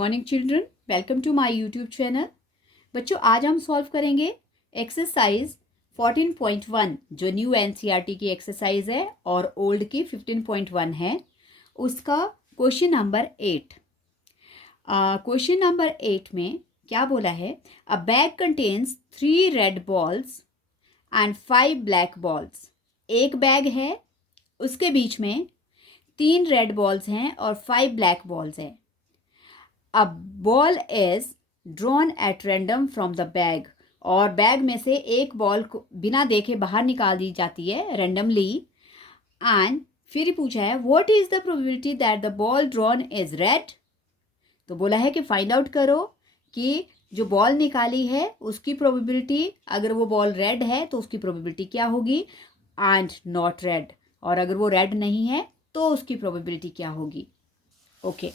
Morning children, welcome to my YouTube channel. बच्चों, आज हम सॉल्व करेंगे एक्सरसाइज 14.1 जो न्यू एनसीईआरटी की एक्सरसाइज है और ओल्ड की 15.1 है। उसका क्वेश्चन नंबर 8। क्वेश्चन नंबर 8 में क्या बोला है? अ bag contains 3 red balls and 5 black balls. एक बैग है, उसके बीच में 3 रेड बॉल्स हैं और 5 ब्लैक बॉल्स हैं। A ball is drawn at random from the bag। और बैग में से एक बॉल को बिना देखे बाहर निकाल दी जाती है रैंडमली। एंड फिर पूछा है what is the probability that the ball drawn is red. तो बोला है कि फाइंड आउट करो कि जो बॉल निकाली है उसकी प्रोबेबिलिटी, अगर वो बॉल रेड है तो उसकी प्रोबेबिलिटी क्या होगी, एंड नॉट रेड, और अगर वो रेड नहीं है तो उसकी प्रोबेबिलिटी क्या होगी। ओके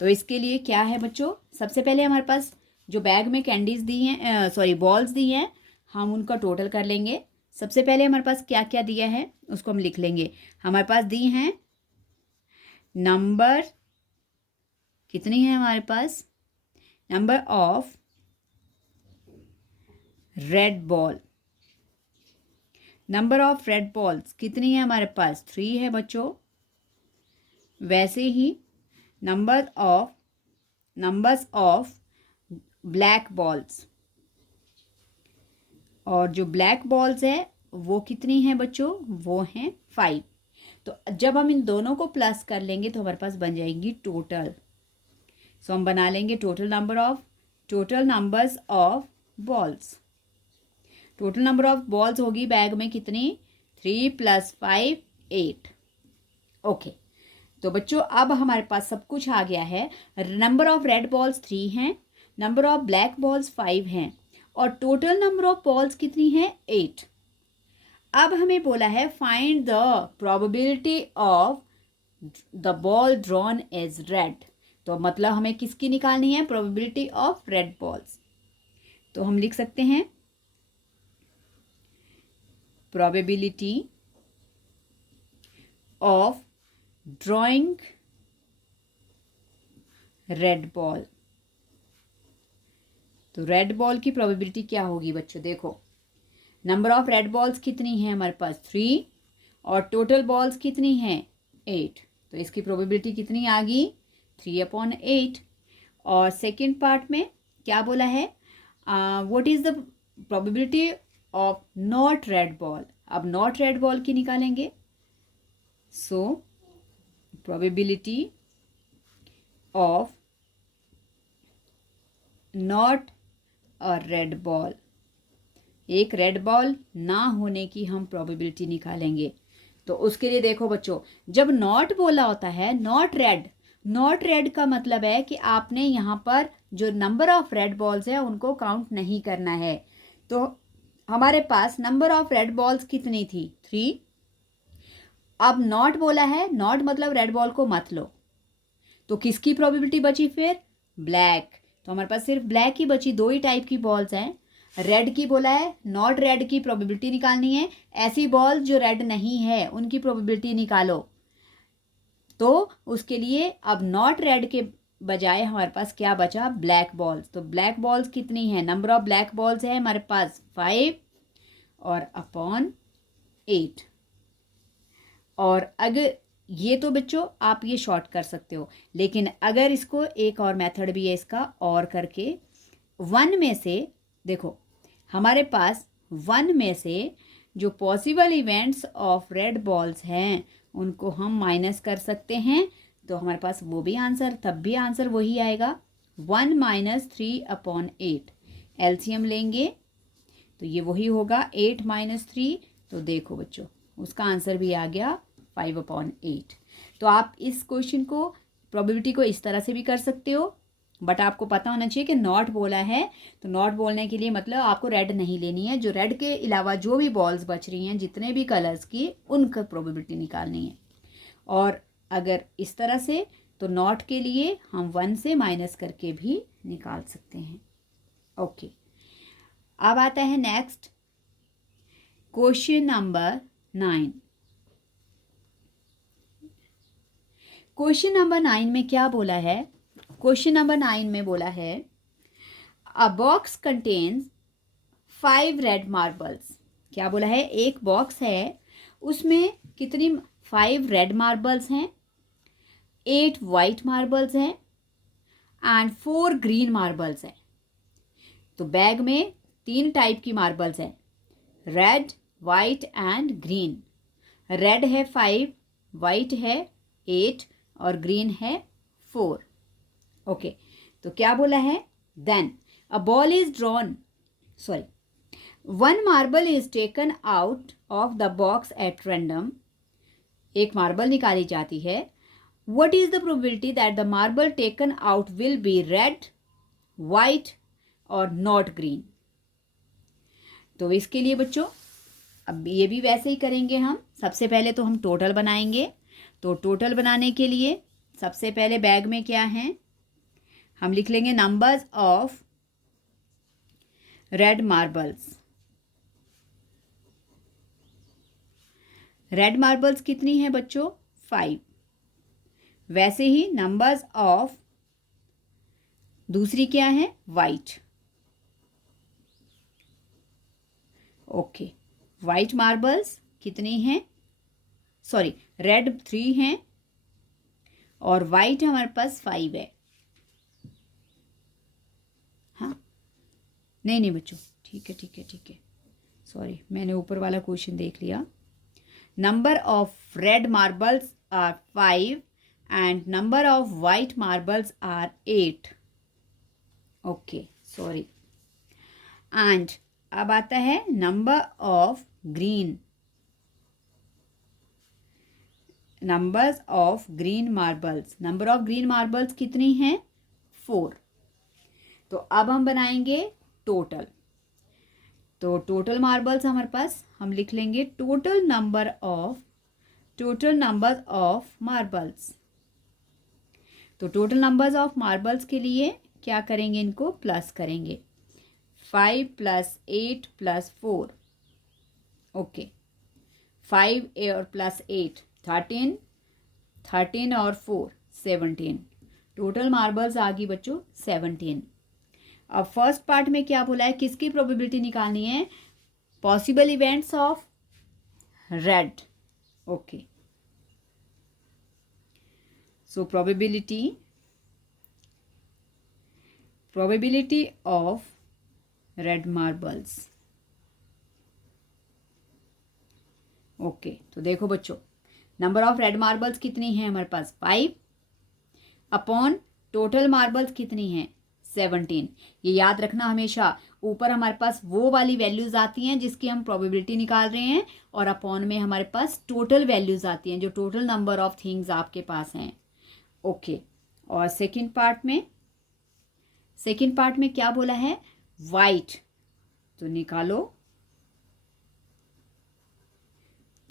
तो इसके लिए क्या है बच्चों, सबसे पहले हमारे पास जो बैग में कैंडीज दी हैं, बॉल्स दी हैं, हम उनका टोटल कर लेंगे। सबसे पहले हमारे पास क्या क्या दिया है उसको हम लिख लेंगे। हमारे पास दी हैं नंबर, कितनी है हमारे पास, number of red ball. Number of red balls कितनी है हमारे पास, 3 है बच्चों। वैसे ही नंबर्स ऑफ ब्लैक बॉल्स, और जो ब्लैक बॉल्स है वो कितनी हैं बच्चों, वो हैं 5। तो जब हम इन दोनों को प्लस कर लेंगे तो हमारे पास बन जाएंगी टोटल। सो हम बना लेंगे total numbers of balls. Total number of balls होगी बैग में कितनी, 3 + 5 8। ओके तो बच्चों अब हमारे पास सब कुछ आ गया है। नंबर ऑफ रेड बॉल्स 3 हैं, नंबर ऑफ ब्लैक बॉल्स 5 हैं, और टोटल नंबर ऑफ बॉल्स कितनी है, 8। अब हमें बोला है find the probability of the ball drawn as red. तो मतलब हमें किसकी निकालनी है, प्रोबेबिलिटी ऑफ रेड बॉल्स। तो हम लिख सकते हैं probability of drawing red ball. तो रेड बॉल की प्रोबेबिलिटी क्या होगी बच्चों, देखो नंबर ऑफ रेड बॉल्स कितनी है हमारे पास, 3, और टोटल बॉल्स कितनी हैं, 8। तो इसकी प्रोबेबिलिटी कितनी आ गई, 3/8। और सेकेंड पार्ट में क्या बोला है, what is the probability of not red ball. अब नॉट रेड बॉल की निकालेंगे। So probability of not a red ball, एक रेड बॉल ना होने की हम प्रोबेबिलिटी निकालेंगे। तो उसके लिए देखो बच्चों, जब नॉट बोला होता है, नॉट रेड का मतलब है कि आपने यहाँ पर जो नंबर ऑफ रेड बॉल्स है उनको काउंट नहीं करना है। तो हमारे पास नंबर ऑफ रेड बॉल्स कितनी थी, 3। अब नॉट बोला है, नॉट मतलब रेड बॉल को मत लो। तो किसकी प्रोबेबिलिटी बची फिर, ब्लैक। तो हमारे पास सिर्फ ब्लैक ही बची, 2 ही टाइप की बॉल्स हैं। रेड की बोला है, नॉट रेड की प्रोबेबिलिटी निकालनी है। ऐसी बॉल जो रेड नहीं है उनकी प्रोबेबिलिटी निकालो। तो उसके लिए अब नॉट रेड के बजाय हमारे पास क्या बचा, ब्लैक बॉल्स। तो ब्लैक बॉल्स कितनी है, नंबर ऑफ ब्लैक बॉल्स है हमारे पास 5 और अपॉन 8। और अगर ये तो बच्चों आप ये शॉर्ट कर सकते हो, लेकिन अगर इसको एक और मेथड भी है इसका, और करके 1 में से देखो, हमारे पास 1 में से जो possible events of red balls हैं उनको हम माइनस कर सकते हैं। तो हमारे पास वो भी आंसर, तब भी आंसर वही आएगा, 1 - 3/8। एलसीएम लेंगे तो ये वही होगा, 8 - 3। तो देखो बच्चों उसका आंसर भी आ गया 5/8। तो आप इस क्वेश्चन को, प्रोबेबिलिटी को इस तरह से भी कर सकते हो, बट आपको पता होना चाहिए कि नॉट बोला है। तो नॉट बोलने के लिए मतलब आपको रेड नहीं लेनी है, जो रेड के अलावा जो भी बॉल्स बच रही हैं जितने भी कलर्स की, उनका प्रोबेबिलिटी निकालनी है। और अगर इस तरह से, तो नॉट के लिए हम 1 से माइनस करके भी निकाल सकते हैं। ओके अब आता है next question number 9। Question number 9 में क्या बोला है, क्वेश्चन नंबर 9 में बोला है अ बॉक्स कंटेन्स 5 रेड मार्बल्स। क्या बोला है? एक बॉक्स है, उसमें कितनी 5 रेड मार्बल्स हैं, 8 वाइट मार्बल्स हैं एंड 4 ग्रीन मार्बल्स हैं। तो बैग में 3 टाइप की मार्बल्स हैं, red, white and green. Red है 5, वाइट है 8 और ग्रीन है 4। ओके, तो क्या बोला है? Then a ball is drawn, sorry, 1 marble is taken out of the box at random. एक मार्बल निकाली जाती है। What is the probability that the marble taken out will be red, white और not green? तो इसके लिए बच्चों अब ये भी वैसे ही करेंगे हम। सबसे पहले तो हम टोटल बनाएंगे। तो टोटल बनाने के लिए सबसे पहले बैग में क्या है, हम लिख लेंगे numbers of red marbles. Red marbles कितनी है बच्चों? 5। वैसे ही नंबर्स ऑफ दूसरी क्या है? वाइट। ओके, वाइट मार्बल्स कितनी हैं? सॉरी, रेड 3 हैं और वाइट हमारे पास 5 है। हाँ, नहीं बच्चों, ठीक है, सॉरी, मैंने ऊपर वाला क्वेश्चन देख लिया। Number of red marbles are 5 and number of white marbles are 8. Okay, sorry. And अब आता है number of green. Numbers of green marbles. Number of green marbles कितनी हैं? 4. तो अब हम बनाएंगे टोटल। तो टोटल मार्बल्स हमारे पास हम लिख लेंगे टोटल नंबर ऑफ मार्बल्स। तो टोटल नंबर्स ऑफ मार्बल्स के लिए क्या करेंगे? इनको प्लस करेंगे। 5 + 8 + 4। ओके, 5 और प्लस 8 13, 13 और 4 17। टोटल मार्बल्स आ गई बच्चों 17। अब फर्स्ट पार्ट में क्या बोला है? किसकी प्रोबेबिलिटी निकालनी है? Possible events of red. Okay, so probability of red marbles। Okay, तो देखो बच्चों, नंबर ऑफ रेड मार्बल्स कितनी है हमारे पास? 5 अपॉन टोटल मार्बल्स कितनी हैं? 17। ये याद रखना हमेशा, ऊपर हमारे पास वो वाली वैल्यूज आती हैं जिसकी हम प्रोबेबिलिटी निकाल रहे हैं और अपॉन में हमारे पास टोटल वैल्यूज आती हैं जो टोटल नंबर ऑफ थिंग्स आपके पास हैं। ओके, और सेकंड पार्ट में क्या बोला है? वाइट। तो निकालो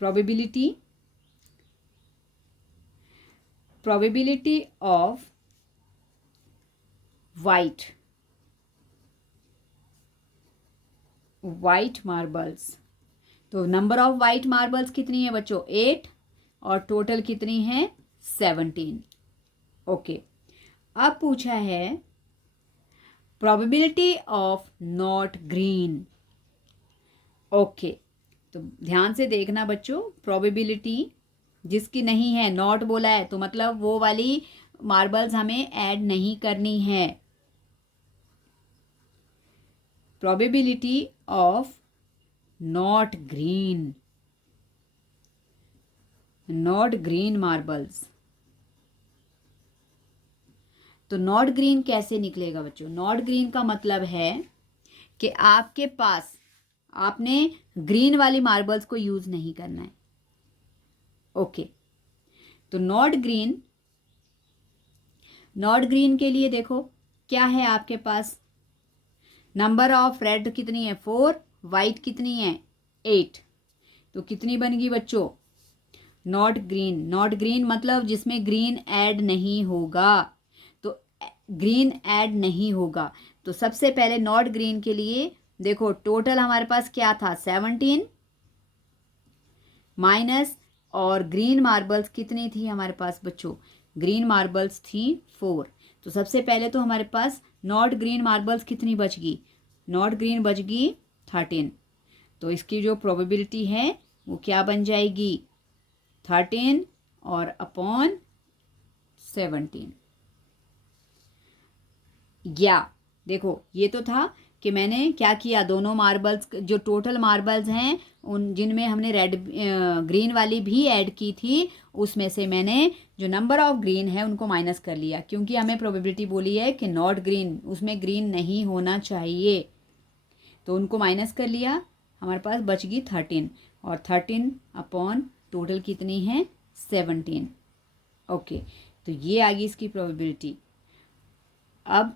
प्रोबेबिलिटी ऑफ वाइट मार्बल्स। तो नंबर ऑफ वाइट मार्बल्स कितनी है बच्चों? 8 और टोटल कितनी है? 17। ओके, अब पूछा है probability of not green. Okay, तो ध्यान से देखना बच्चों, प्रोबेबिलिटी जिसकी नहीं है, नॉट बोला है तो मतलब वो वाली मार्बल्स हमें ऐड नहीं करनी है। Probability of not green marbles. तो नॉट ग्रीन कैसे निकलेगा बच्चों? नॉट ग्रीन का मतलब है कि आपके पास आपने ग्रीन वाली मार्बल्स को यूज नहीं करना है। ओके, तो नॉट ग्रीन के लिए देखो क्या है आपके पास? नंबर ऑफ रेड कितनी है? 4, वाइट कितनी है? 8। तो कितनी बन गई बच्चों? नॉट ग्रीन मतलब जिसमें ग्रीन ऐड नहीं होगा। तो ग्रीन ऐड नहीं होगा, तो सबसे पहले नॉट ग्रीन के लिए देखो टोटल हमारे पास क्या था? 17 माइनस, और ग्रीन मार्बल्स कितनी थी हमारे पास बच्चों? ग्रीन मार्बल्स थी 4। तो सबसे पहले तो हमारे पास नॉट ग्रीन मार्बल्स कितनी बच गई, नॉट ग्रीन बच गई 13। तो इसकी जो प्रोबेबिलिटी है वो क्या बन जाएगी, 13 और अपॉन 17। या देखो ये तो था कि मैंने क्या किया, दोनों मार्बल्स जो टोटल मार्बल्स हैं उन जिनमें हमने रेड ग्रीन वाली भी ऐड की थी, उसमें से मैंने जो नंबर ऑफ ग्रीन है उनको माइनस कर लिया, क्योंकि हमें प्रोबेबिलिटी बोली है कि नॉट ग्रीन, उसमें ग्रीन नहीं होना चाहिए। तो उनको माइनस कर लिया, हमारे पास बच गई 13 और 13 अपॉन टोटल कितनी है 17। ओके, तो ये आ गई इसकी प्रोबेबिलिटी। अब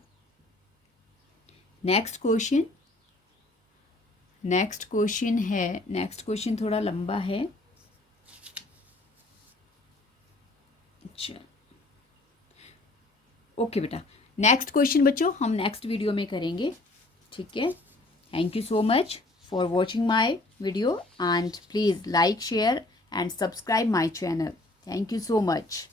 नेक्स्ट क्वेश्चन है, नेक्स्ट क्वेश्चन थोड़ा लंबा है। चल ओके बेटा, नेक्स्ट क्वेश्चन बच्चों हम नेक्स्ट वीडियो में करेंगे, ठीक है। Thank you so much for watching my video and please like share and subscribe my channel. Thank you so much.